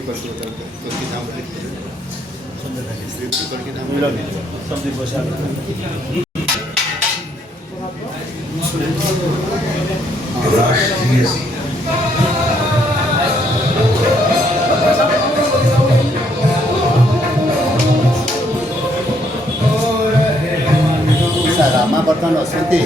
कल्की कल्की नाम कल्की नाम राष्ट्रीय रामा बर्तन असंती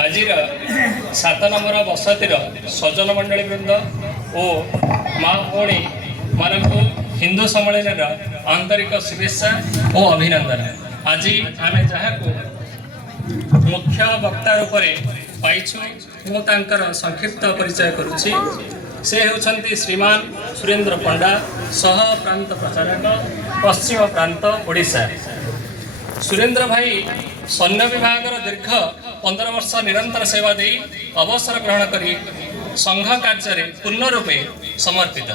आज 7 नंबर बसतिर सज्जन मंडली वृंद और माँ भौणी मान हिंदू सम्मेलन आंतरिक शुभेच्छा और अभिनंदन। आज आम जहाँ मुख्य वक्ता रूप मुझे संक्षिप्त परिचय करुच्ची। से होती श्रीमान सुरेंद्र पंडा सह प्रांत प्रचारक पश्चिम प्रांत ओडिशा। सुरेंद्र भाई सैन्य विभाग दीर्घ 15 वर्ष निरंतर सेवा दे अवसर ग्रहण करी संघ कार्य पूर्ण रूपे समर्पित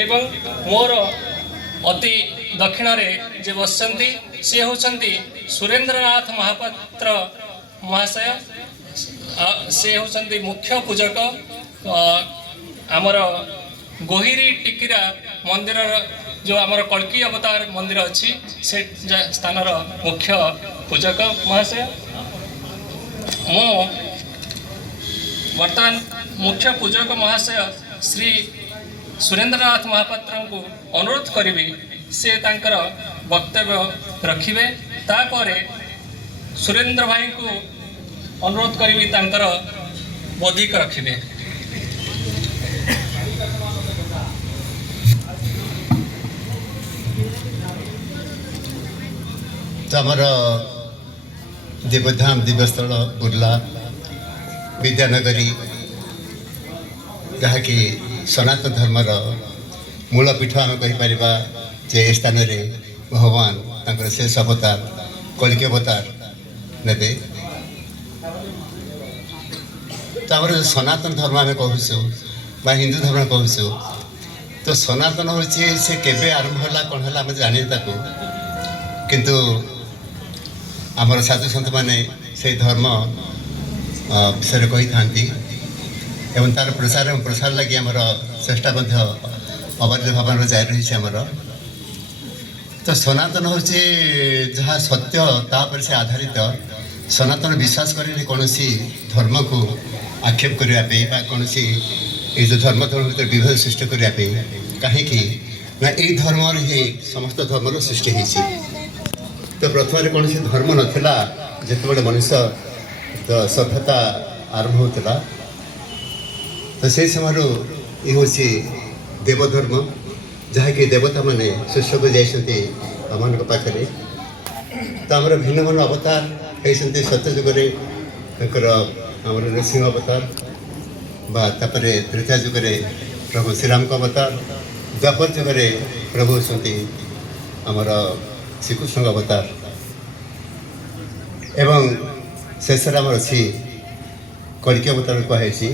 एवं मोर अति दक्षिण जे बसती सी होती सुरेंद्रनाथ महापात्र महाशय। से होती मुख्य पूजक आमर गोहिरी टिकिरा मंदिर जो आमर कल्की अवतार मंदिर अच्छी से स्थान मुख्य पूजक महाशय। मु वर्तमान मुख्य पूजक महाशय श्री सुरेंद्रनाथ महापात्र को अनुरोध करी से तांकर वक्तव्य रखिबे। तापर सुरेंद्र भाई को अनुरोध करी तांकर बौद्धिक रखिबे। तो आमर देवधाम दिव्यस्थल बुर्ला विद्यानगरी जहाँकि सनातन धर्मर मूलपीठ आम कहीपर जे स्थान भगवान तंकर शेष अवतार कल्की अवतार ने तो आम सनातन धर्म आम कहूँ हिंदू धर्म कहूँ। तो सनातन हूँ से केवे आरंभ है कौन है आम जानी किंतु आमर साधु सन्त मैंने से धर्म विषय कही था एवं तार प्रसार एवं प्रसार लगी आमर चेष्टा अबाध भावन जारी रही आमर। तो सनातन हूँ जहाँ सत्य तापर से आधारित सनातन विश्वास करें कौन धर्म को आक्षेप करने कौन जो धर्म धर्म भर विभेद सृष्टि करने कहीं ना यही धर्म ही समस्त धर्म सृष्टि होती। तो प्रथम कौन धर्म नाला जिते मनुष्य तो सभ्यता आरंभ होता तो से समय ये हूँ देवधर्म जहाँकि देवता माने शिष्य को जाइए आम पाखे। तो आम भिन्न भिन्न अवतार होती सत्यजुगे आमर नृसिंह अवतार बापर त्रेता जुगे प्रभु श्रीराम को अवतार द्वापर जुगे प्रभु होती आमर श्रीकृष्ण अवतार एवं शेष आम अच्छी कल्की अवतार कहुई।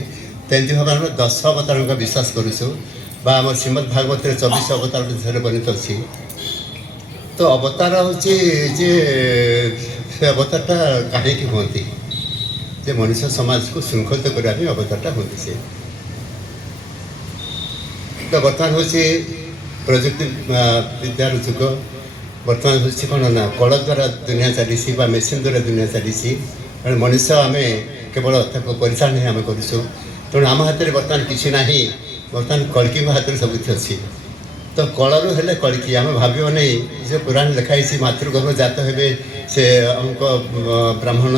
तेमती भाव आम 10 अवतार का विश्वास करुँ आम श्रीमद भागवत 24 अवतार विषय वर्णित अच्छी। तो अवतार हूँ जे से अवतारटा कहीं हमें जे मनुष्य समाज को श्रृंखलित करने अवतारटा होती से। तो बर्तमान हूँ प्रजुक्ति विद्यार जुग बर्तमान हूँ कौन ना कल द्वारा दुनिया चली मेसीन द्वारा दुनिया चली मनुष्य आम केवल परिचालन आम कर तेणु आम हाथ में बर्तमान किसी ना बर्तमान कल्की हाथ में सब अच्छी। तो कलू हेले कल्की आम भाव नहीं जो पुराण लिखाई मातृगर्भ जात हे से अंक ब्राह्मण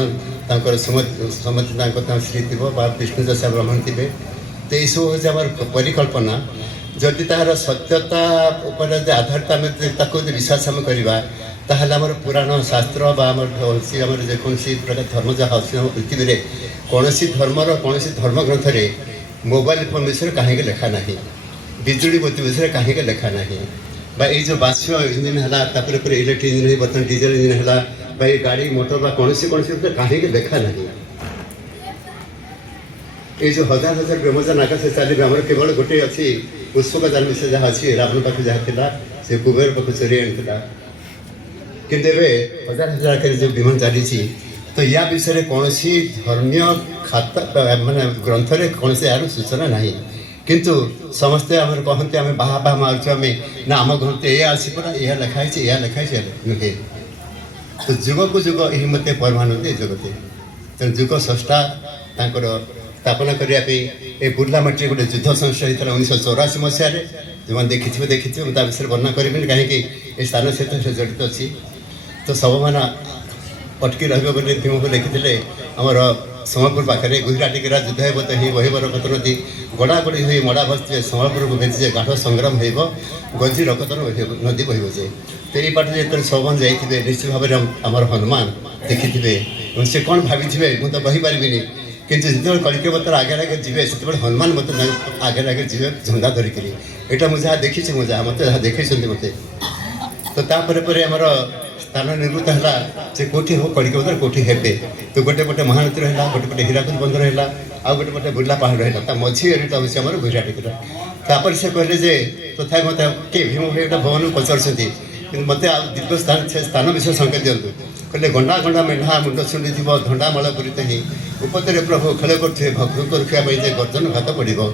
तर सुमति स्त्री थी विष्णु दशा ब्राह्मण थे। तो यह सब हूँ परिकल्पना जदि तार सत्यता आधारित आम विश्वास आम करवा ताहले आमर पुराण शास्त्र आमर जेकोसी प्रकार धर्म जहाँ अच्छी पृथ्वी में कौन धर्मर कौन धर्म ग्रंथ मोबाइल फोन विषय कहीं लेखा ना बिजुली बत्ती विषय कहीं लेखा ना ये जो बाष्प इंजिन है इलेक्ट्रिक इंजिन बर्तमान डीजेल इंजिन है गाड़ी मोटर कौन कौन कहीं लेखा ना ये जो हजार हजार ब्रह्मजान आकाश चलिए आम केवल गोटे अच्छी पुष्पक जान विषय जहाँ अच्छी रावण पाख जहाँ से कुबेर पाख चोरी आनीला किंतु हजार हजार आकार जो विमान चली तो या विषय कौन धर्मीय खाता मानने ग्रंथ में कौन यार सूचना ना किंतु समस्ते आम कहते आम बाहा बाहा मार्चु आम ना आम ग्रंथ यह आसी पड़ा यह लिखाई यह लिखाई नुहे तो जुग को जुग यही मत परमानंद जगते तेणु जुग स्रष्टा स्थापना करने बुर्ला माटी गोटे युद्ध संस्था होता 1984 मसीह जो देखिए देखिए मुझे विषय वर्णना करें कहीं स्थान सहित जड़ित अच्छी तो सब माना अटकी रही लिखी आमर सम्बलपुर पाखे गुजराटिकेरा युद्ध हो तो ही बहबर कथन गड़ागड़ी हुई मड़ा बसते सम्बलपुर को भेजे गाढ़ संग्राम हो गजी रकतन नदी बहजे तो ये पाटे जो सब जाइए निश्चित भाव में आमर हनुमान देखिए से कौन भावी मुझे कहीपरि किंतु जो कलिकबतर आगे आगे जी से हनुमान मत आगे आगे जी झंडा धरिक यहाँ मुझे जहाँ देखी मुझे जहाँ मत जहाँ देखी मत तो तापर आमर स्थान निर्मित है से कौटी हो कलिकबतर कौटी हे तो गोटे पटे महानदी रहा गोटे पटे हीराकुद बंध रहा आउ गोटे पटे बुर्ला पहाड़ रहा मझी एरिया हूँ आम गुजराटिकर तापर से कहले जे तथा मत किए भीम भाई गोटे भवन पचार मत दीर्घ स्थान से स्थान विषय संकेत दिंतु कहले गंडा गंडा मेढ़ा मुंड छुंडी थी धंडा मल पूरी ही उपतर प्रभु खेल करुवे भक्त रखापी गर्जन घात पड़ो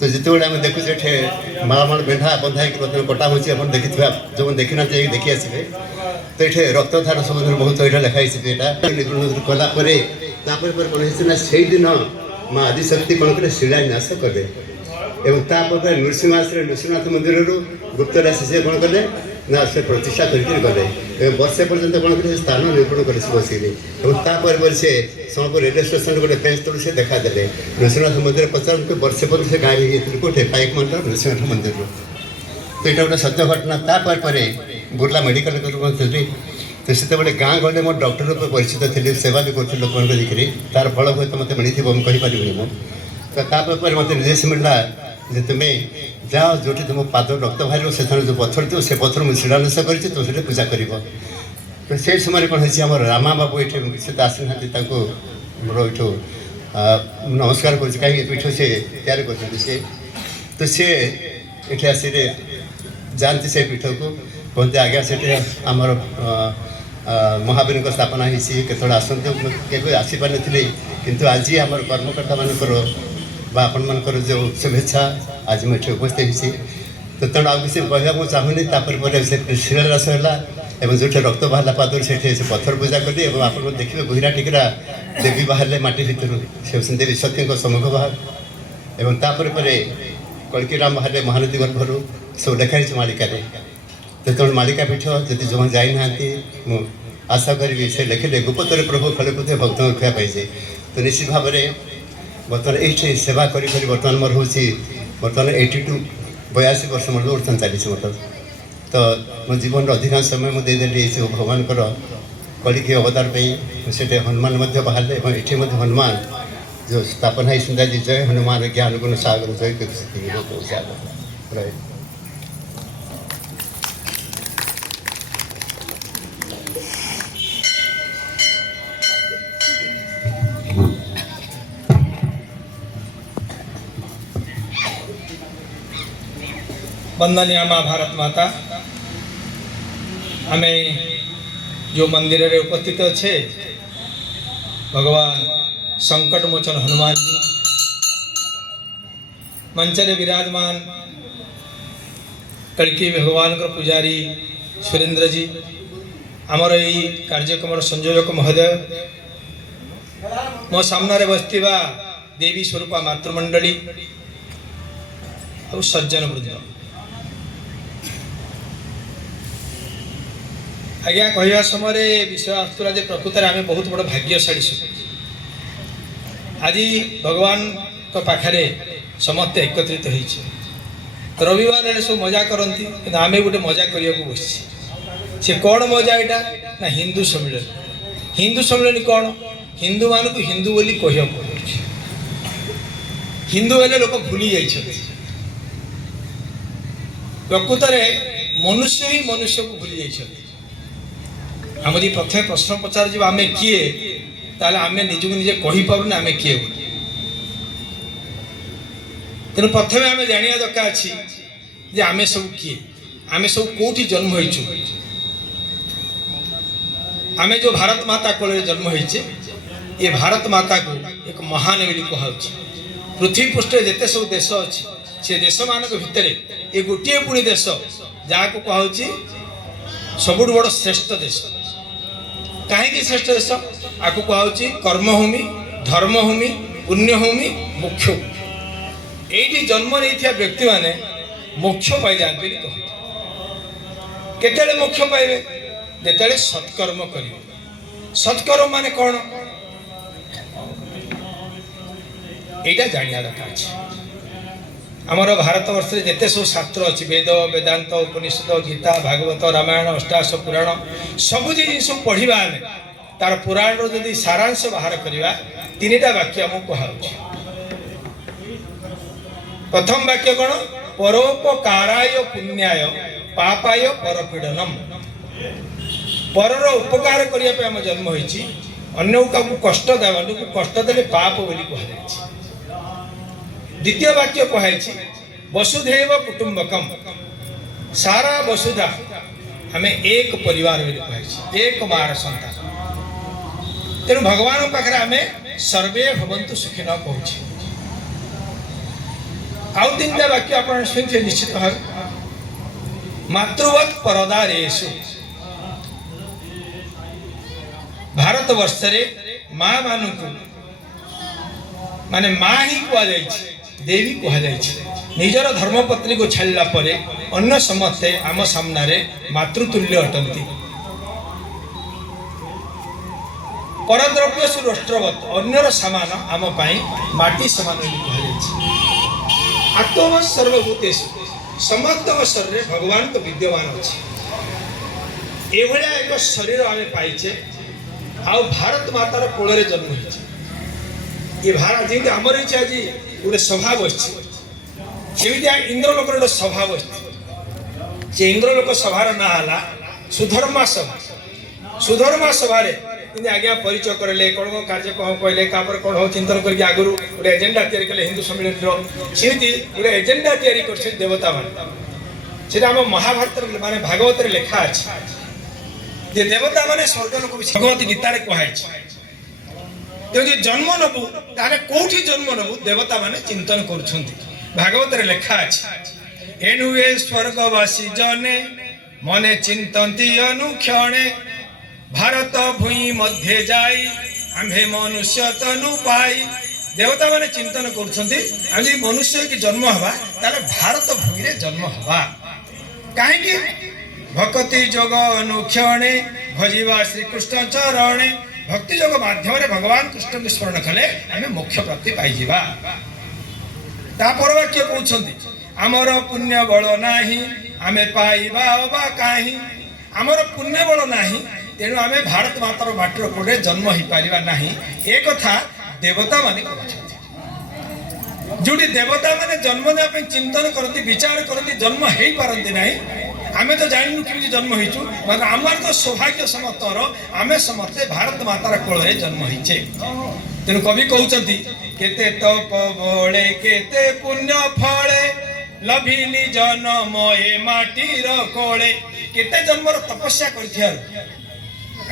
तो जिते आम देखुचे मालमाल मेढ़ा बंधाई बर्तमान कटा हो देखी जो देखी ना देखी आसवे तो ये रक्तधार सब बहुत ये लिखाई कलापर कौन से दिन माँ आदिशक्ति कौन कले शिलान्यास कले और नृसिंहास नृसिंहनाथ मंदिर गुप्तराशि से कौन कले ना से प्रतिष्ठा करके वर्षे पर्यंत कौन कर स्थान निरूपण कर बसिले से सम्बलपुर रेलवे स्टेशन गोटे पेज तौर से देखादे नृसिंहनाथ मंदिर पचार वर्षे पर से गाँव कौटे पाइक मंडल नृसिंहनाथ मंदिर तो यहाँ गोटे सत्य घटना तापर बुर्ला मेडिकल तो से गाँ गले मो डॉक्टर रूप परिचित थी सेवा भी कर लोक देखिए तार फल हुए तो मतलब मिली मुझे कहीपरि तो तापर मत निर्देश मिलला जे तुम्हें जाओ जो तुम पाद रक्त बाहर से जो पथर थो से पथर मुझे शिलान्यास कर तो से पूजा कर तो से समय कौन है रामा बाबू ये से आसी ना मोर ये नमस्कार कर कहीं पीठ से तैयारी कर तो सी ये आसी जाती से पीठ को कहते आज्ञा से आमर महावीर स्थापना होती केतल आसते के आसपार नी किंतु आज आम कर्मकर्ता मानकर आपण मानकर जो शुभेच्छा आज मुझे उपस्थित होती तो तेणु आगे किसी कहना चाहूनी से शिलान्यास है जो रक्त बाहर पादर से पत्थर पूजा कली आप देखिए गुजराटिकरा देवी बाहर माटी भितर से देवी सत्य सम्मुख बाहर और तापर कलिकीराम बाहर महानदी गर्भर सब लिखाई मालिका तो तेणु मालिका पीठ जब जो जाना मुझे आशा करी से लिखिले गुप्तर प्रभु फल करुवे भक्त रखापी तो निश्चित भाव में बर्तमान ये सेवा करी बर्तमान मोर हूँ बर्तमान 82 82 वर्ष मोर बर्तमान चली मतलब तो मो जीवन अधिकांश समय मुझे देदेली से भगवान कलिकी अवतार से हनुमान बाहर ये हनुमान जो स्थापना है सुंदर जी जय हनुमान ज्ञान गुण सागर जय रहे वंदनीय माँ भारत माता आम जो मंदिर रे उपस्थित अच्छे भगवान संकट मोचन हनुमान जी मंचरे विराजमान कल्की भगवान का पुजारी सुरेंद्र जी आमर यही कार्यक्रम संयोजक महोदय मो सामने बसवा देवी स्वरूपा मातृमंडली और सज्जन वृद्ध आज्ञा कहवा समय विषय आसला प्रकृत आम बहुत बड़ भाग्यशाली आज भगवान पाखे समस्ते एकत्रित हो रविवार सब मजा करती आम गोटे मजा करने को बस से कौन मजा यहाँ ना हिंदू सम्मिलन कौन हिंदू मान को हिंदू बोली कह हिंदू हेले लोक भूली जाइछथि प्रकृतरे मनुष्य ही मनुष्य को भूली जाइछथि आम यदि प्रथम प्रश्न पचार जी आम किए ताले आम निजक निजे कहि पारुन आम किए तेणु प्रथम आम जानिया दरकार अछि जे आम सब किए आम सब कोठी जन्म होइछु आम जो भारत माता कोल जन्म होइछे ये भारत माता को एक महान बोली कहुच्छे पृथ्वी पृष्ठ जिते सब देश अच्छी से देश मान भितर ये गोटे पुणी देश जहाँ को कहुच्छी सबुठ बड़ श्रेष्ठ देश कहीं श्रेष्ठ देश आपको कहुच्छी कर्मभूमि धर्मभूमि पुण्यभूमि मोक्ष ये जन्म नहीं व्यक्ति माने मोक्ष पाई जाते कहते मोक्ष पाइबे जिते सत्कर्म करेंगे सत्कर्म माने कौन यहाँ जानिया दरकार आमर भारत वर्ष जिते सब शास्त्र अच्छी वेद वेदांत उपनिषद गीता भागवत रामायण अष्टादश पुराण सबु जिन पढ़ा आम तार पुराण जदि सारांश बाहर करवा तीन टा वाक्य आमको कहुच्छे प्रथम वाक्य कौन परोपकाराय पुण्याय पापाय परपीडनम परर उपकार करने आम जन्म होती अन्य को कष्ट देवान को कष्ट देले पाप बोली कहुच्छे द्वितीय वाक्य कहुई वसुधैव कुटुंबकम सारा वसुधा हमें एक परिवार कहुई एक मार संतान तेणु भगवान पाखे आम सर्वे भवन्तु सुखिन कहूँ आउ तीन वाक्य आप शुणिथे निश्चित भाव मातृवत परदारेषु भारत वर्ष माँ मानू माने माँ ही कहुई देवी कहुई निजर धर्मपत्नी को छाड़ा पर अन्य समस्ते आम सामने मातृतुल्य अटंती परद्रव्य सुराष्ट्रवत अन्यर सामान आम माटी सामान कहुई आत्म सर्वभूतेषु समस्त शरीर भगवान तो विद्यमान अच्छे एभलिया एक शरीर आम पाइचे आउ भारत मातार कोल जन्म होती ये भारत जमी आमर इच्छा आज गोटे सभा बसती इंद्रलोक गोटे सभा बसती से इंद्रलोक सभार ना है सुधर्मा सभा सुधर्मा सभा आज्ञा परिचय करें कौन कौन कार्यक्रम कहले कौन हम चिंतन करके आगुरी गोटे एजेंडा तैयारी हिंदू सम्मिलन सेमती गोटे एजेंडा तैयारी कर देवता मान से महाभारत माने भागवत लेखा अच्छे जे देवता माने स्वर्ग लोक भगवत गीतार कहुई तेज जन्म नबू ताले कौटी जन्म नबू देवता माने चिंतन करुछंती भागवत लेखा अच्छे एनुए स्वर्गवासी जने मने चिंतती अनुक्षणे भारत भूई मध्य जाई आम्भे मनुष्य तनु पाई देवता माने चिंतन करुछंती आम्ही मनुष्य की जन्म हवा ताले भारत भूमि रे जन्म हवा काहे भक्ति जोग अनुक्षणे भजिवा श्री कृष्ण चरणे भक्ति जोग माध्यम भगवान कृष्ण को स्मरण कले आम मोक्ष प्राप्ति पाई वाक्य कहते आमर पुण्य बल नाही आमे पाइबा अबा काहि आमर पुण्य बल नाही तेणु आम भारत मातार माटर कोड़े जन्म हो पारिबा नाही ए कथा देवता माने जो देवता माने जन्म देवाई चिंतन करती विचार करती जन्म हो पारती ना आम तो जानू कि जन्म होइछु आमर तो सौभाग्य समस्तर आम समस्ते भारत मातार कोल जन्म होइछे तेणु कवि कहउचंती केते तप बळे केते पुण्य फळे लभिली जन्म ए माटीर कोळे केते जन्मर तपस्या करथियार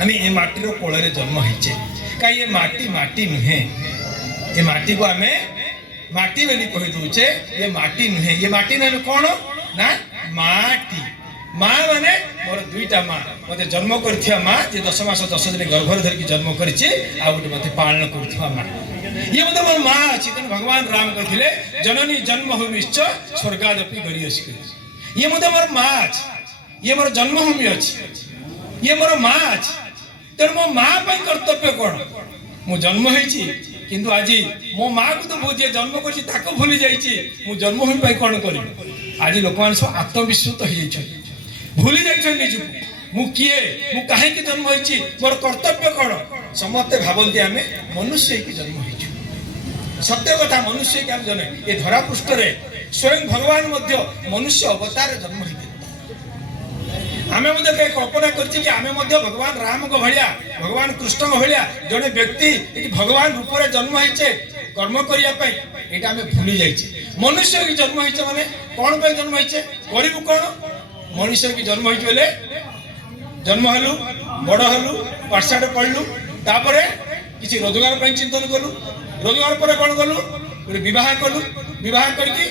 आम ए माटीर कोल जन्म होइछे कहीं ये माटी माटी नुहे ये माटी को आम माटी बोली कहि दउछे ये माटी नुहे ये माटी ना कौन ना माटी माँ माने मोर दुईटा माँ मत जन्म कर माँ जे 10 मास 10 दिन गर्भर धरिकी जन्म कर मत पालन कर माँ ये मत मोर माँ अच्छी तेणु भगवान राम कहते जननी जन्मभूमि स्वर्गादपि गरीयसी ये मत मोर माँ अच्छी ये मोर जन्मभूमि अच्छी ये मोर माँ अच्छी तेणु मो माँ कर्तव्य कौन मु जन्म होती किंतु आज मो माँ को तो बहुत जन्म कर भूली जाइए जन्मभूमि कौन करी आज लोक मैंने सब आत्मविश्रुत हो जाइए भूली जाइए निज मु किए मु कहीं जन्म होती मोर कर्तव्य कौन समस्ते भावती आम मनुष्य की जन्म हो सत्य कथा मनुष्य क्या जन ये धरा पृष्ठ रे स्वयं भगवान मध्य मनुष्य अवतार जन्म होते आमे मध्य कई कल्पना करछि कि आमे मध्य भगवान राम को भलिया भगवान कृष्ण को भलिया जने व्यक्ति ये भगवान रूप रे जन्म होइछे कर्म करिया पई एटा आमे भूली जाइछे मनुष्य की जन्म होइछे माने कोन पे जन्म होइछे करिबु कोन मनुष्य की जन्म होइछे बेले जन्म हलु बड़ हलु पाठशाठ पढ़लु तापरे किसी रोजगार पर चिंतन कलु रोजगार पर कौन कलु गोटे विवाह कलु विवाह करके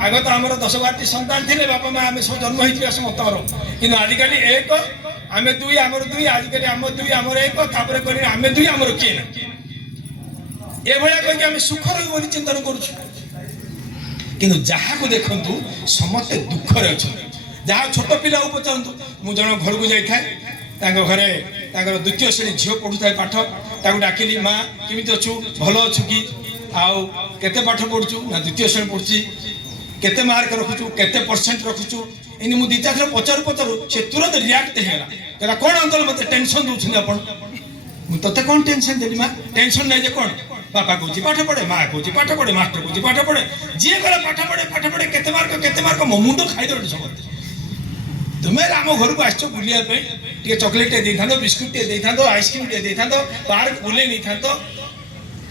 आग तो आम 10-12 संतान थे बापा माँ आम सब जन्म होती समस्तर कि आजिकल एक आम दुई आमर दुई आजिकल आम दुई आमर एक तापर कह आम दुई आमर किए ना ये कहीं आम सुख रही चिंतन करुँ जहाँ को देखु समस्ते दुखरे अच्छा जहाँ छोट पिला पचारतु मुझे जन घर को जाए घरे द्वितीय श्रेणी झील पढ़ुता पाठ डाकिली माँ केमी अच्छु भल अच्छु कि आउ केते पाठ पढ़ुचु ना द्वितीय श्रेणी पढ़ुची केते मार्क रखुचु केते परसेंट रखुचु इन मुझे दुईटा थर पचारू पचारू से तुरंत रियाक्ट होगा कहला कौन अंकल मत टेंशन दूसरी आप ते कौन टेंशन देली माँ टेंशन नहीं जे कौन बापा कौच पाठ पढ़े माँ कौच पाठ पढ़े मास्टर कौच पाठ पढ़े जी कहला पाठ पढ़े केते मार्क मो मुंड खाईदे समझते तुम्हें आम घर को आस बुलापी चॉकलेट दे था बिस्कुट दे था आइसक्रीम दे था पार्क बुले नहीं था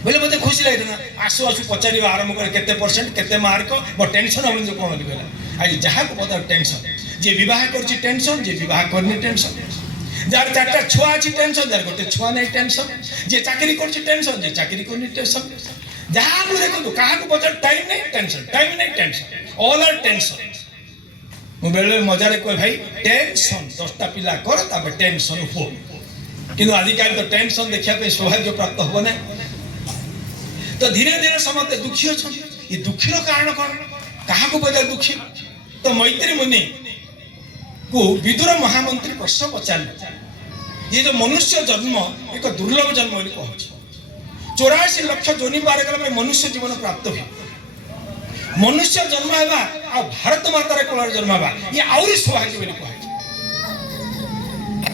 बोले मत खुशी लगे ना आसु आसु पचार आरंभ कर केते परसेंट केते मार्क मो टेंशन हम कौन कहला आज जहाँ को पता टेंशन जी बह कर टेंशन जी बह करनी टेंशन जार 4टा छुआ अच्छी टेंशन जार गोटे छुआ नहीं टेंशन जी चाकरी कर टेंशन जी चाकरी करनी टेंशन जहाँ को देखो क्या पचार टाइम नहीं टेंशन ऑल आर टेंशन मुझे बेले मजार कहे भाई टेंशन 10टा पिला कर टेंशन हो कि आजिकल तो टेंशन देखा सौभाग्य प्राप्त हम ना तो धीरे धीरे समस्त दुखी अच्छा ये दुखीर कारण कौन क्या पचार दुखी तो मैत्री मुनि को विदुर महामंत्री प्रश्न पचार ये जो मनुष्य जन्म एक दुर्लभ जन्म कहूँ 84 लाख जोनि पार कला मनुष्य जीवन प्राप्त हुए मनुष्य जन्म है भारत मातार कोल जन्म है ये आउरी सौभाग्य कहे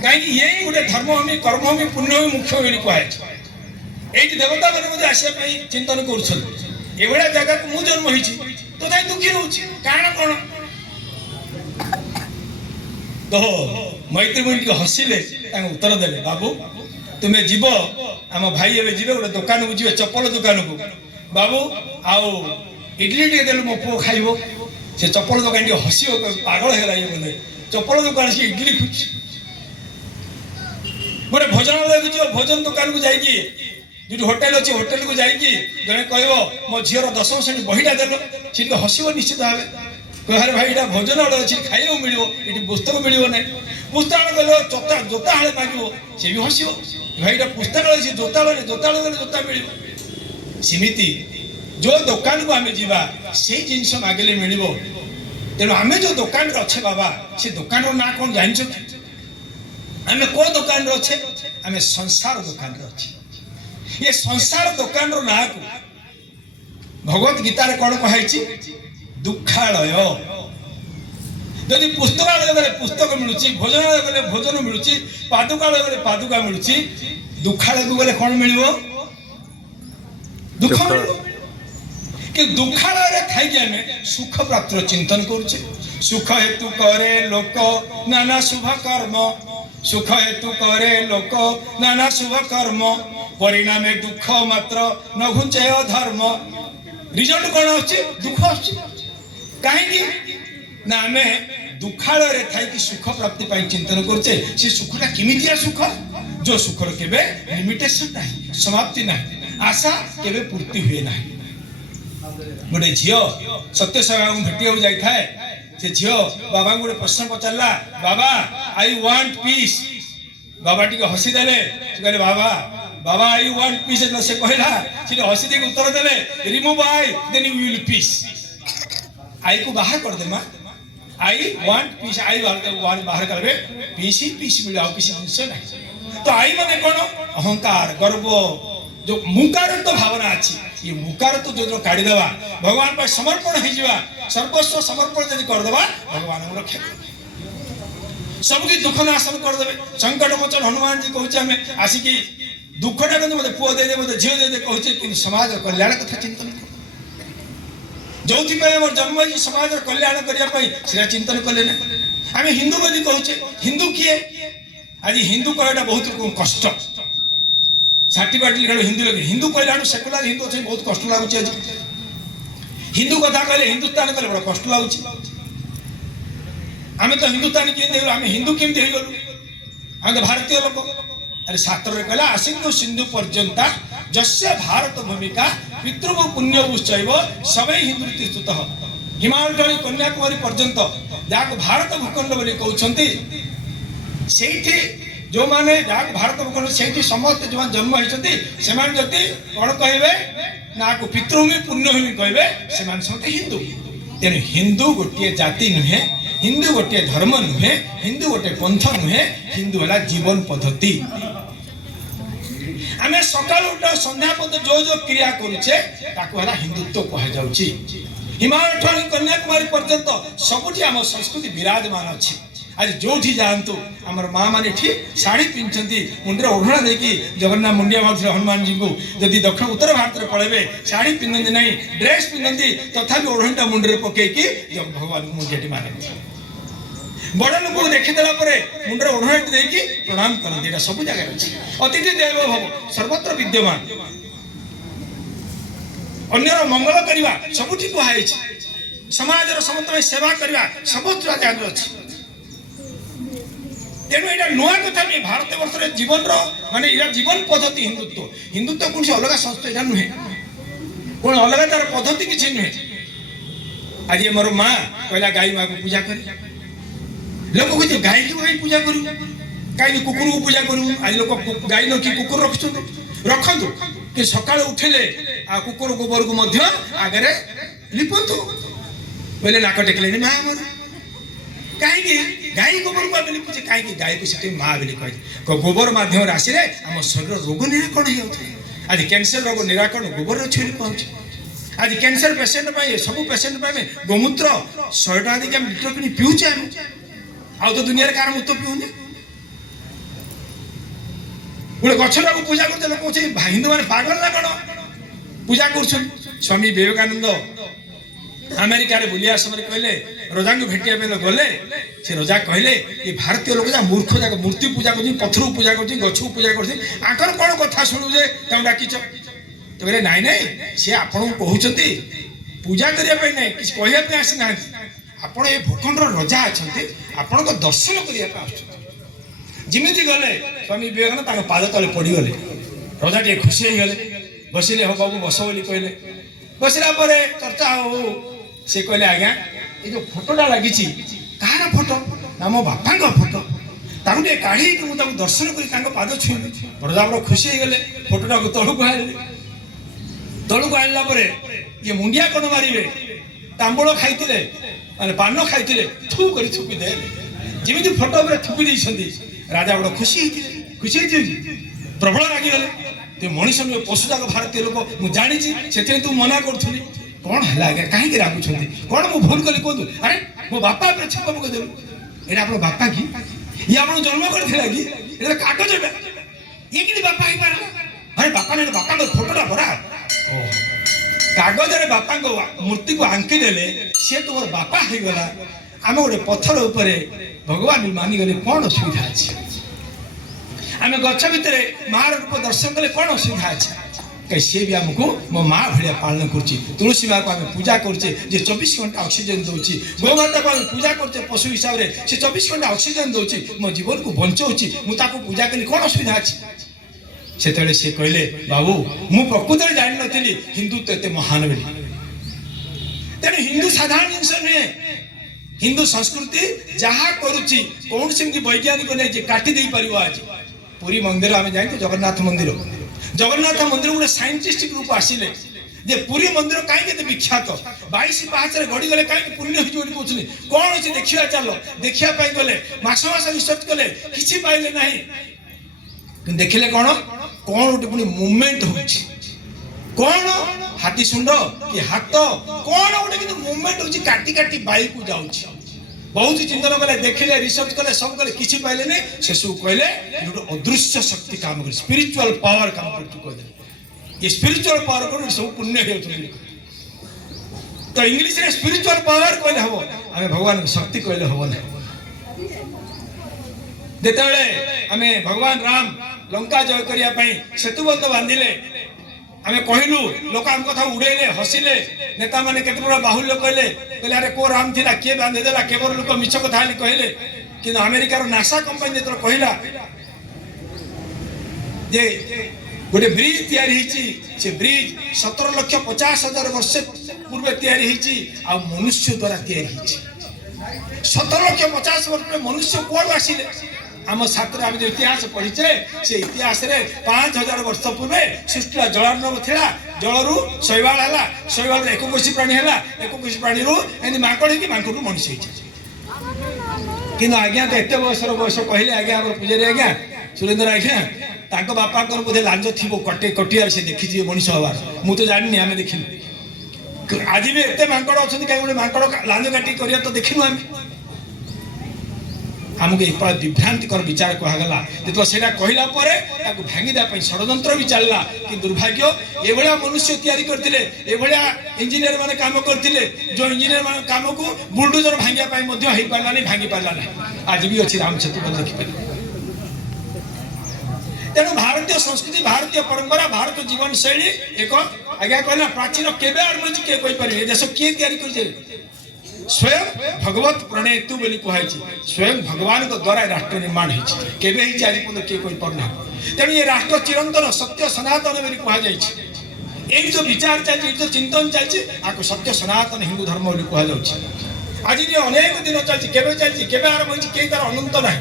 कहीं यही गोटे धर्मभूमि कर्मभूमि पुण्यभूमि मुख्य कहे ये देवता मैंने आसपा चिंतन कर जगह को मुझे जन्म होती तो दुखी रोचे कारण कौन तो मैत्री मुनि हसिले उत्तर देले बाबू तुम्हें जीव आम भाई ए जी गोटे दुकान को जी चप्पल दुकान को बाबू आउ इडली टे देलु मो पुओ खाइबो से चप्पल दुकान टी हसिबो पागल हेला ये बोले चप्पल दुकान से इडली खुच गोटे भोजनालय को भोजन दुकान को जाइए जो होटेल अच्छी होटेल को जाइए जड़े कह मो झीर 10वीं श्रेणी बहीटा देल सी हसब निश्चित भाव कह भाई यहाँ भोजनालय अच्छी खाइबा मिलो ये पुस्तक मिलो ना पुस्तकालय गल जोता हाड़े मांगो सी भी हसब भाई यहाँ पुस्तकालय से जोतालय गले जोता मिल सेमती जो दुकान को आम जा से जिनस मागिले मिल तेणु आम जो दुकान अच्छे बाबा से दुकान ना कौन जान आम कौ दुकान अच्छे आम संसार दुकान अच्छे ये संसार दुकान ना को भगवत गीतार कौन कही दुखालय जदि पुस्तकालय गले पुस्तक मिलूँ भोजनालय गले भोजन मिलूँ पादुकालय गले पादुका मिलूँ दुखालय को गले कौन मिल दुख मिल कि दुखालय खाई सुख प्राप्त चिंतन करुचे सुख हेतु करे लोक नाना शुभ कर्म सुख हेतु करे लोक नाना शुभ कर्म परिणाम दुख मात्र न घुंचे धर्म रिजल्ट कौन अच्छे दुख कहीं ना आम दुखालय थी सुख प्राप्ति चिंतन करुचे से सुखटा किमितिया सुख जो सुखर केबे लिमिटेशन ना समाप्ति ना आशा केबे पूर्ति हुए ना गोटे झील सत्य सागर भेटिया जाए से झील बाबा गोटे प्रश्न पचारा बाबा आई वांट पीस बाबा टी हसीदे कहले बाबा बाबा आई वांट पीस से कहला सी हसी दे उत्तर देले remove I then you will peace I को बाहर कर दे मां आई वांट पीस आई बाहर करबे पीस ही पीस मिले आ किसी जिनस ना तो आई माने कौन अहंकार गर्व जो मुकार तो भावना अच्छी ये मुकार तो जो काढ़ीदेवा भगवान पर समर्पण हो सर्वस्व समर्पण यदि करदेवा भगवान रक्षा सबकी दुख नाशन करदे संकट मोचन हनुमान जी कहूँ आम आसिकी ଦୁଃଖଟା କିନ୍ତୁ ମୋତେ ପୁଅ ଦେଇଦେ ମୋତେ ଝିଅ ଦେଇଦେ କହୁଛି, କିନ୍ତୁ ସମାଜର କଲ୍ୟାଣ କଥା ଚିନ୍ତନ କର। ଯୋଉଥିପାଇଁ ଆମର ଜନ୍ମ ହେଇଛି ସମାଜର କଲ୍ୟାଣ କରିବା ପାଇଁ, ସେଟା ଚିନ୍ତନ କଲେ ନା। ଆମେ ହିନ୍ଦୁ ବୋଲି କହୁଛେ, ହିନ୍ଦୁ କିଏ? ଆଜି ହିନ୍ଦୁ କହିବାଟା ବହୁତ କଷ୍ଟ। ସାର୍ଟିଫିକେଟ ହିନ୍ଦୁ ଲୋକ ହିନ୍ଦୁ କହିଲା ସେକୁଲାର ହିନ୍ଦୁ ଅଛି, ବହୁତ କଷ୍ଟ ଲାଗୁଛି। ଆଜି ହିନ୍ଦୁ କଥା କହିଲେ, ହିନ୍ଦୁସ୍ତାନ କହିଲେ ବଡ଼ କଷ୍ଟ ଲାଗୁଛି। ଆମେ ତ ହିନ୍ଦୁସ୍ତାନ କେମିତି ହେଇଗଲୁ? ଆମେ ହିନ୍ଦୁ କେମିତି ହେଇଗଲୁ? ଆମେ ତ ଭାରତୀୟ ଲୋକ। ଆରେ ଶାସ୍ତ୍ରରେ କହିଲା ଆସିନ୍ଧୁ ସିନ୍ଧୁ ପର୍ଯ୍ୟନ୍ତା ଯସ୍ୟ ଭାରତ ଭୂମିକା ପିତୃଭୂ ପୁଣ୍ୟ ଉତ୍ସବ ସବୈ ହିନ୍ଦୁ ତିଷ୍ଠୁତ। ହିମାଳୟ କନ୍ୟାକୁମାରୀ ପର୍ଯ୍ୟନ୍ତ ଯାହାକୁ ଭାରତ ଭୂଖଣ୍ଡ ବୋଲି କହୁଛନ୍ତି, ସେଇଠି ଯେଉଁମାନେ ଯାହାକୁ ଭାରତ ଭୂଖଣ୍ଡ, ସେଇଠି ସମସ୍ତେ ଯେଉଁମାନେ ଜନ୍ମ ହେଇଛନ୍ତି ସେମାନେ ଯଦି କ'ଣ କହିବେ ନା ଆକୁ ପିତୃଭୂମି ପୁଣ୍ୟଭୂମି କହିବେ, ସେମାନେ ସମସ୍ତେ ହିନ୍ଦୁ। ତେଣୁ ହିନ୍ଦୁ ଗୋଟିଏ ଜାତି ନୁହେଁ, ହିନ୍ଦୁ ଗୋଟିଏ ଧର୍ମ ନୁହେଁ, ହିନ୍ଦୁ ଗୋଟିଏ ପନ୍ଥ ନୁହେଁ, ହିନ୍ଦୁ ହେଲା ଜୀବନ ପଦ୍ଧତି। ଆମେ ସକାଳୁ ଉଠ ସନ୍ଧ୍ୟା ପର୍ଯ୍ୟନ୍ତ ଯୋଉ ଯୋଉ କ୍ରିୟା କରୁଛେ ତାକୁ ହେଲା ହିନ୍ଦୁତ୍ୱ କୁହାଯାଉଛି। ହିମାଳୟ ଠାରୁ କନ୍ୟାକୁମାରୀ ପର୍ଯ୍ୟନ୍ତ ସବୁଠି ଆମ ସଂସ୍କୃତି ବିରାଜମାନ ଅଛି। ଆଜି ଯୋଉଠି ଯାଆନ୍ତୁ ଆମର ମା ମାନେ ଏଠି ଶାଢ଼ୀ ପିନ୍ଧୁଛନ୍ତି, ମୁଣ୍ଡରେ ଓଢ଼ଣା ଦେଇକି ଜଗନ୍ନାଥ ମୁଣ୍ଡିଆ ମାରୁଥିଲେ ହନୁମାନଜୀଙ୍କୁ। ଯଦି ଦକ୍ଷିଣ ଉତ୍ତର ଭାରତରେ ପଳେଇବେ ଶାଢ଼ୀ ପିନ୍ଧନ୍ତି ନାହିଁ, ଡ୍ରେସ୍ ପିନ୍ଧନ୍ତି, ତଥାପି ଓଢ଼ଣାଟା ମୁଣ୍ଡରେ ପକେଇକି ଭଗବାନଙ୍କୁ ମୁଣ୍ଡିଆଟି ମାରନ୍ତି। ବଡ଼ ଲୋକଙ୍କୁ ଦେଖିଦେଲା ପରେ ମୁଣ୍ଡରେ ଓଢ଼ଣାଟି ଦେଇକି ପ୍ରଣାମ କରନ୍ତି। ଏଇଟା ସବୁ ଜାଗାରେ ଅଛି। ଅତିଥି ଦେବ ଭବ ସର୍ବତ୍ର ବିଦ୍ୟମାନ। ଅନ୍ୟର ମଙ୍ଗଳ କରିବା ସବୁଠି କୁହାଯାଇଛି। ସମାଜର ସମସ୍ତ ପାଇଁ ସେବା କରିବା ସବୁଠି ଜାଗାରେ ଅଛି। ତେଣୁ ଏଇଟା ନୂଆ କଥା ନୁହେଁ। ଭାରତ ବର୍ଷରେ ଜୀବନର ମାନେ ଏଇଟା ଜୀବନ ପଦ୍ଧତି ହିନ୍ଦୁତ୍ୱ। ହିନ୍ଦୁତ୍ୱ କୌଣସି ଅଲଗା ସଂସ୍ଥା ଏଇଟା ନୁହେଁ, କ'ଣ ଅଲଗା ତାର ପଦ୍ଧତି କିଛି ନୁହେଁ। ଆଜି ମୋର ମା କହିଲା ଗାଈ ମାକୁ ପୂଜା କରି, ଲୋକ କହୁଛି ଗାଈକୁ କାହିଁ ପୂଜା କରିବୁ, କାହିଁକି କୁକୁରକୁ ପୂଜା କରିବୁ? ଆଜି ଲୋକ ଗାଈ ରଖି କୁକୁର ରଖୁଛନ୍ତି, ରଖନ୍ତୁ, କି ସକାଳୁ ଉଠିଲେ ଆଉ କୁକୁର ଗୋବରକୁ ମଧ୍ୟ ଆଗରେ ଲିପନ୍ତୁ। ବୋଇଲେ ନାକ ଟେକିଲେନି ମା ଆମର। କାହିଁକି ଗାଈ ଗୋବରକୁ ଆମେ ଲିପୁଛେ? କାହିଁକି ଗାଈକୁ ସେଠି ମା ବୋଲି କହିଛି। ଗୋବର ମାଧ୍ୟମରେ ଆସିଲେ ଆମ ଶରୀର ରୋଗ ନିରାକରଣ ହେଇଯାଉଛି। ଆଜି କ୍ୟାନ୍ସର ରୋଗ ନିରାକରଣ ଗୋବର ଅଛି ବୋଲି କହୁଛି। ଆଜି କ୍ୟାନ୍ସର ପେସେଣ୍ଟ ପାଇଁ, ସବୁ ପେସେଣ୍ଟ ପାଇଁ ଗୋମୂତ୍ର 100 ଟଙ୍କା ଦେଇକି ଆମେ ଲିଟର କିଣି ପିଉଛେ। ଆମେ ଆଉ ତ ଦୁନିଆରେ କାହାର ମୂତ୍ର ପିଉନି। ଗୋଟେ ଗଛଟାକୁ ପୂଜା କରୁଥିଲେ ଲୋକ କହୁଛି ହିନ୍ଦୁମାନେ ପାଗଳ ନା କ'ଣ ପୂଜା କରୁଛନ୍ତି। ସ୍ୱାମୀ ବିବେକାନନ୍ଦ ଆମେରିକାରେ ବୁଲିବା ସମୟରେ କହିଲେ, ରଜାଙ୍କୁ ଭେଟିବା ପାଇଁ ଗଲେ, ସେ ରଜା କହିଲେ ଏ ଭାରତୀୟ ଲୋକ ଯା ମୂର୍ଖ ଯାକ ମୂର୍ତ୍ତି ପୂଜା କରୁଛନ୍ତି, ପଥରକୁ ପୂଜା କରୁଛନ୍ତି, ଗଛକୁ ପୂଜା କରୁଛନ୍ତି, ଆଙ୍କର କ'ଣ କଥା ଶୁଣୁ ଯେ ତାଙ୍କୁ ଡାକିଛ? ତ କହିଲେ ନାଇଁ ନାଇଁ, ସେ ଆପଣଙ୍କୁ କହୁଛନ୍ତି ପୂଜା କରିବା ପାଇଁ ନାହିଁ, କିଛି କହିବା ପାଇଁ ଆସିନାହାନ୍ତି। ଆପଣ ଏ ଭୂଖଣ୍ଡର ରଜା ଅଛନ୍ତି, ଆପଣଙ୍କ ଦର୍ଶନ କରିବା ପାଇଁ ଆସୁଛନ୍ତି। ଯେମିତି ଗଲେ ସ୍ୱାମୀ ବିବେକାନନ୍ଦ ତାଙ୍କ ପାଦ ତଳେ ପଡ଼ିଗଲେ। ରଜା ଟିକେ ଖୁସି ହେଇଗଲେ, ବସିଲେ, ହଉ ବାବୁ ବସ ବୋଲି କହିଲେ। ବସିଲା ପରେ ଚର୍ଚ୍ଚା ହଉ ସେ କହିଲେ ଆଜ୍ଞା ଏ ଯୋଉ ଫଟୋଟା ଲାଗିଛି କାହାର ଫଟୋ? ନା ମୋ ବାପାଙ୍କ ଫଟୋ। ତାଙ୍କୁ ଟିକେ କାଢ଼ିକି ମୁଁ ତାଙ୍କୁ ଦର୍ଶନ କରି ତାଙ୍କ ପାଦ ଛୁଇଁଲି। ରଜା ବଡ଼ ଖୁସି ହେଇଗଲେ, ଫଟୋଟାକୁ ତଳକୁ ଆଣିଲେ। ତଳକୁ ଆଣିଲା ପରେ ଇଏ ମୁଣ୍ଡିଆ କ'ଣ ମାରିବେ? ତାମ୍ବୁଳ ଖାଇଥିଲେ ମାନେ ପାନ ଖାଇଥିଲେ, ଥୁ କରି ଥୁପି ଦେଲେ। ଯେମିତି ଫଟୋ ଉପରେ ଥୁପି ଦେଇଛନ୍ତି, ରାଜା ବଡ଼ ଖୁସି ହେଇଥିଲେ। ଖୁସି ହେଇଥିବେ ପ୍ରବଳ ରାଗିଗଲେ। ତୁ ମଣିଷ ନୁହେଁ, ପଶୁ ଯାକ ଭାରତୀୟ ଲୋକ, ମୁଁ ଜାଣିଛି, ସେଥିପାଇଁ ତୁ ମନା କରୁଥିଲି। କ'ଣ ହେଲା ଆଜ୍ଞା, କାହିଁକି ରାଗୁଛନ୍ତି? କ'ଣ ମୁଁ ଭୁଲ କଲି କୁହନ୍ତୁ? ଆରେ ମୋ ବାପା ଉପରେ ଛେପ ପକେଇଦେଲୁ। ଏଇଟା ଆପଣଙ୍କ ବାପା କି? ଇଏ ଆପଣଙ୍କୁ ଜନ୍ମ କରିଥିଲା କି? ଏଇଟା କାଗଜ, ଇଏ କେମିତି ବାପା ହେଇପାରିଲା? ଆରେ ବାପା ନାହିଁ, ବାପାଙ୍କ ଫଟୋଟା ପରା। କାଗଜରେ ବାପାଙ୍କ ମୂର୍ତ୍ତିକୁ ଆଙ୍କି ଦେଲେ, ସିଏ ତୁମର ବାପା ହେଇଗଲା। ଆମେ ଗୋଟେ ପଥର ଉପରେ ଭଗବାନ ମାନିଗଲେ କ'ଣ ଅସୁବିଧା ଅଛି? ଆମେ ଗଛ ଭିତରେ ମାର ରୂପ ଦର୍ଶନ କଲେ କ'ଣ ଅସୁବିଧା ଅଛି? କାହିଁ ସିଏ ବି ଆମକୁ ମୋ ମା ଭଳିଆ ପାଳନ କରୁଛି। ତୁଳସୀ ମାକୁ ଆମେ ପୂଜା କରୁଛେ, ଯେ 24 ଘଣ୍ଟା ଅକ୍ସିଜେନ ଦେଉଛି। ଗୋମାତାକୁ ଆମେ ପୂଜା କରୁଛେ ପଶୁ ହିସାବରେ, ସେ 24 ଘଣ୍ଟା ଅକ୍ସିଜେନ ଦେଉଛି, ମୋ ଜୀବନକୁ ବଞ୍ଚଉଛି। ମୁଁ ତାକୁ ପୂଜା କଲି, କ'ଣ ଅସୁବିଧା ଅଛି? ସେତେବେଳେ ସେ କହିଲେ, ବାବୁ ମୁଁ ପ୍ରକୃତରେ ଜାଣିନଥିଲି ହିନ୍ଦୁତ୍ୱ ଏତେ ମହାନ ବୋଲି। ତେଣୁ ହିନ୍ଦୁ ସାଧାରଣ ଜିନିଷ ନୁହେଁ। ହିନ୍ଦୁ ସଂସ୍କୃତି ଯାହା କରୁଛି କୌଣସି ଏମିତି ବୈଜ୍ଞାନିକ ନାହିଁ ଯେ କାଟି ଦେଇପାରିବ। ଆଜି ପୁରୀ ମନ୍ଦିର ଆମେ ଯାଇଛୁ, ଜଗନ୍ନାଥ ମନ୍ଦିର ଗୋଟେ ସାଇଣ୍ଟିଷ୍ଟ ଗ୍ରୁପ ଆସିଲେ ଯେ ପୁରୀ ମନ୍ଦିର କାହିଁକି ଏତେ ବିଖ୍ୟାତ, 22 ପାହାଚରେ ଗଡ଼ିଗଲେ କାହିଁକି ପୁଣ୍ୟ ହେଇଯିବ ବୋଲି କହୁଛନ୍ତି। କ'ଣ ଅଛି ଦେଖିବା, ଚାଲ। ଦେଖିବା ପାଇଁ ଗଲେ, ମାସ ରିସର୍ଚ୍ଚ କଲେ, କିଛି ପାଇଲେ ନାହିଁ। କିନ୍ତୁ ଦେଖିଲେ କ'ଣ ଗୋଟେ ପୁଣି ମୁଭମେଣ୍ଟ ହଉଛି। କ'ଣ ହାତୀ ଶୁଣ୍ଡ କି ହାତ, କ'ଣ ଗୋଟେ କିନ୍ତୁ ମୁଭମେଣ୍ଟ ହଉଛି, କାଟି କାଟି ବାୟୁକୁ ଯାଉଛି। बहुत चिंतन कले देखिले रिसर्च कले सब कले किछि पाइले नै सेसु कहले गोटे अदृश्य शक्ति काम करे स्पिरिचुअल पावर काम करतु कहले ये स्पिरिचुअल पावर को सब पुण्य हेतु तो इंग्लिश रे स्पिरिचुअल पावर कहले हबो आमे भगवान के शक्ति कहले हबो नै जेतेबेले आमे भगवान राम लंका जय करिया पई सेतुबंध बांधिले आमे कहलु लोक आम कथा उड़ेले हसिले नेता माने केते बड़ा बाहुल्य कहले कहले अरे को राम थिला के बांधे देला केवल लोक मिछ कथा हली कहले कि अमेरिका रो नासा कंपनी जेतर कहला जे गोटे ब्रिज तैयारी हिची से ब्रिज 17,50,000 वर्ष पूर्व तैयारी हिची आ मनुष्य द्वारा तैयारी हिची 17,50,000 वर्ष मनुष्य कोड आसिले आम छात्र आम जो इतिहास पढ़ीचे से इतिहास रे 5,000 वर्ष पूर्व सृष्टि जलार्णव थिला जलरू शैवाल हला शैवाल रे 21 प्राणी हला 21 प्राणी रो एनी माकड़ की माकड़ मनुष्य हिची किंतु आज्ञा तो एते बयस कहले आज्ञा हम पूजारी आज्ञा सुरेंद्र आज्ञा ताको बापा कर बोधे लांज थिबो कटे कटियार से देखि जे मनुष्य हवार मु तो जानि आमे देखिनु आज भी एते माकड़ अछन काई गोटे माकड़ लांज काटी करिया तो देखिनु आमको एक विभ्रांतिकर विचार कहगला जो सेटा कहला परे ताको भांगीदा पई षडयंत्र भी चलला कि दुर्भाग्य एभलिया मनुष्य तैयारी करथिले एभलिया इंजीनियर माने काम करथिले जो इंजीनियर माने काम को बुलडोजर भांगिया पई मध्य हेई पारला नै भांगी पारला नै आज भी अछि राम सेतु बन देखि पारे तेणु भारतीय संस्कृति भारतीय परंपरा भारतीय जीवन शैली एक आज्ञा कहला प्राचीन केबे आरंभ के कोई पारे देश के तैयारी करजे स्वयं भगवत प्रणेतु बोली कहाई स्वयं भगवान को द्वारा राष्ट्र निर्माण केबे ही चारि पद के कोई परना तेणु ये राष्ट्र चिरंतन सत्य सनातन बोली कहा जाय एई जो विचार चलछि जो चिंतन चलछि आको सत्य सनातन हिंदू धर्म बोली कहा जाउछि आज जे अनेक दिन चलछि केबे आरंभ होछि के तार अनंत नाही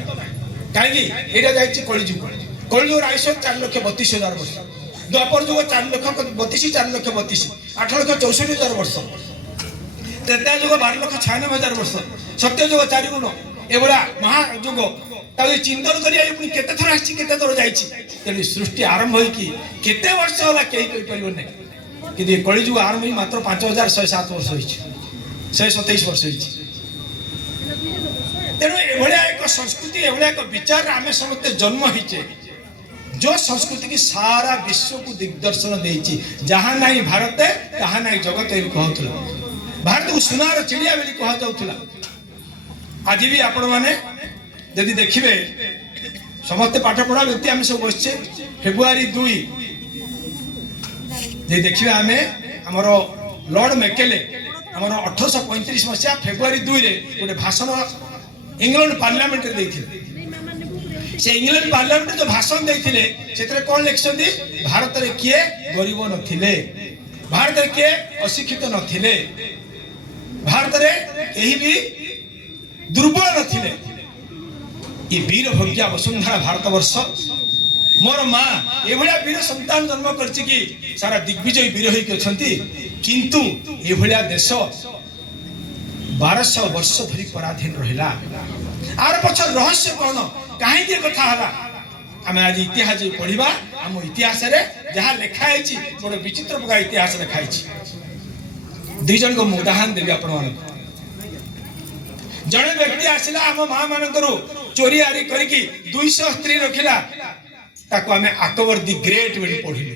काहेकि एटा जायछि कलिजुग आयुष 4,32,000 वर्ष द्वापर जुग 4,32,4,32 8,64,000 वर्ष त्रेता जुग 12,96,000 वर्ष सत्य जुग 4 गुण एभला महाजुग ताकि चिंतन करिया पुनी केते थर आछि केते थर जाइछि तेली सृष्टि आरंभ होई कि केते वर्ष होला केही कहि परिबो नै कि ये कलि जुग आरंभ होई मात्र 5,107 वर्ष होइछि 127 वर्ष होइछि तेणु एभलिया एक संस्कृति एभलिया एक विचार आमे समस्त जन्म हिचे जो संस्कृति की सारा विश्व को दिग्दर्शन देइछि जहां नाही भारत तहां नाही जगत एई कहउथला भारत को सुनार चिड़िया बोली कह जाउथला आज भी आपण माने यदि देखिबे समस्त पाठ पढ़ा व्यक्ति आमे सब बसछे फेब्रुआरी 2 जे देखिबे आमे हमरो लॉर्ड मैकेले हमरो 1835 मसिया फेब्रुआरी 2 रे गोटे भाषण इंग्लैंड पार्लियामेंट रे दैथिले से इंग्लैंड पार्लियामेंट जो भाषण दैथिले सेतरे कोन लिखछन्ती भारत रे किए गरीब नथिले भारत रे किए अशिक्षित नथिले भारत रे एही भी दुर्बल नथिले ये वीर भग्या वसुंधरा भारत वर्ष मोर मां एभलिया वीर संतान जन्म करछि कि सारा दिग्विजय वीर होई अछंती किंतु एभलिया देश 1200 वर्ष धरि पराधीन रहिला आर पछ रहस्य कोन काहे के कथा हला आमे आज इतिहास पढ़िबा हम इतिहास रे जहा लिखा हैछि बड़ विचित्र प्रकार इतिहास लिखा हैछि दुई जन को उदाहरण देवी आपण जड़े व्यक्ति आसिला आम मां मानकरो चोरी आरी करिकी 200 स्त्री रखिला ताको आमे अकबर द ग्रेट बोली पढिले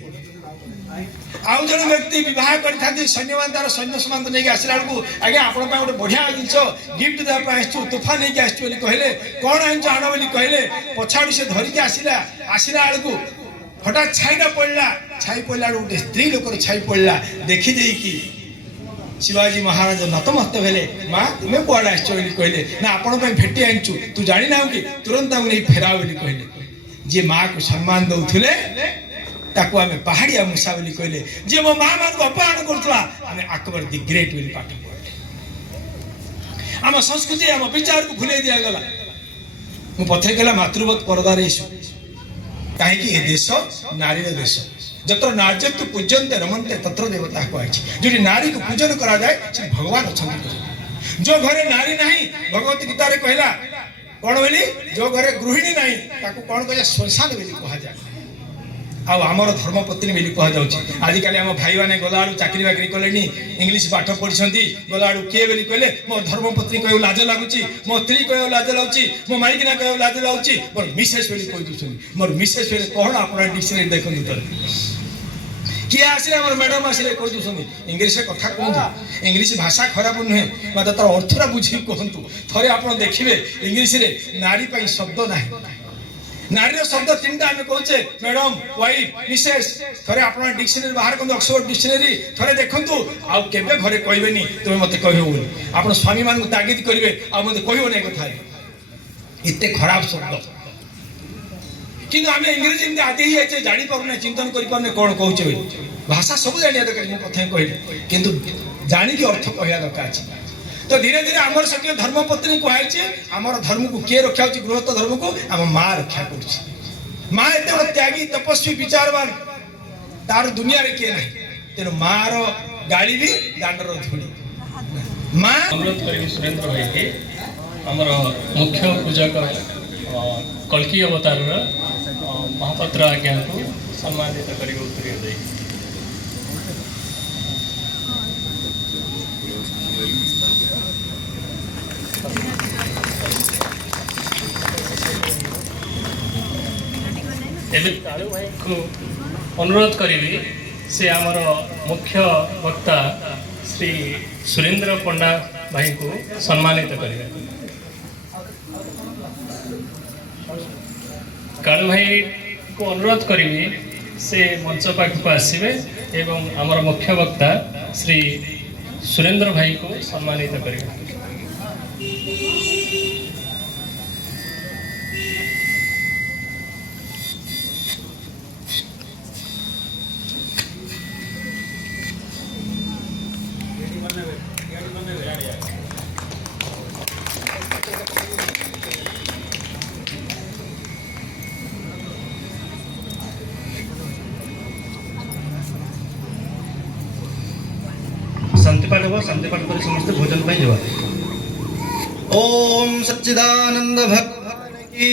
आउ जन व्यक्ति विवाह करथांती सैन्यमान तार सैन्य समान नै आसिला को आगे आपण पा ଗୋଟେ बढ़िया जिंस गिफ्ट दे पा आछु तूफान नै के आछु बोली कहले कोन आइन जानो बोली कहले पछाडी से धरि के आसिला को हठात छाईना पड़ला छाई पड़ला ଗୋଟେ स्त्री लोकर छाई पड़ला देखि देई की शिवाजी महाराज नतमस्त भेले मां तुम्हें कुआडे आछो बोली कहले ना आपण पे भेटी आनछु तू जानि नाउ कि तुरंत हम नहीं फेराओ बोली कहले जे मां को सम्मान दउथले ताको हमें पहाड़िया मूसा बोली कहले जे मो मां मान को अपमान करथला हमें अकबर द ग्रेट बोली पाठ पढले हम संस्कृति हम विचार को भूले दिया गला मु पथे गेला मातृवत परदा रेसु काहे कि ए देश नारी रे देश जत्र नार्यत्व पूज्यन्ते रमन्ते तत्र देवता को आछि जो नारी को पूजन करा जाए से भगवान अछंती जो घरे नारी नहीं भगवत गीता रे कहला कोन बोली जो घरे गृहिणी नहीं ताको कोन कहया श्मशान बोली कहा जाए आमर धर्मपत्नी बोली कहुच्छे आजिकल आम भाई मैंने गला चाकरी बाकरी कले इंग्लीश पाठ पढ़ी गला किए बोली कहले मो धर्मपत्नी कह लाज लगुच मो स्त्री कह लाज लगुच मो माइकिना कह लाज लगुच मोर मिसेस बोली कही मोर मिसेस बोले कौन आप डिक्शनरी देखते तो किए आसे आम मैडम आसे कही इंग्लीश कथा कहतु इंग्लीश भाषा खराब नुहे मतलब तार अर्थटा बुझी कहतु थे आप देखिए इंग्लीश नारी शब्द ना नारी शब्द 3टा आम कहे मैडम वाइफ मिसेस थे आप डिक्शनरी बाहर कर ऑक्सफोर्ड डिक्शनरी थे देखु आउ के घरे कहबेनी तुम मत कह आप स्वामी मान तागिद करेंगे आ मत कहना कथा एत खराब शब्द कि आम इंग्रेजी आदि ही जाए जापारे चिंतन करें कौन कहे भाषा सब जाना दरकार कथा कहली कितु जाणिकी अर्थ कहवा दरकार तो धीरे धीरे आमर सके धर्मपत्नी कहुचे आमर धर्म को किए रखा गृहस्थ धर्म को आम माँ रक्षा कर माँ एत बड़े त्यागी तपस्वी विचारवान तार दुनिया रे किए ना तेणु माँ गाड़ी भी दांडर धूली माँ अनुरोध करी सुरेंद्र भाई के आमर मुख्य पूजक कल्की अवतार महापात्र आज्ञा को सम्मानित कर उत्तर दे कालू भाई को अनुरोध करी से आमर मुख्य वक्ता श्री सुरेंद्र पंडा भाई को सम्मानित करेंगे कालू भाई को अनुरोध करी से मंच पाख को आसवे एवं आमर मुख्य वक्ता श्री सुरेंद्र भाई को सम्मानित करेंगे शांतिपाठ हम शांतिपाठ पर समस्त भोजन पर ओम सच्चिदानंद भगवान की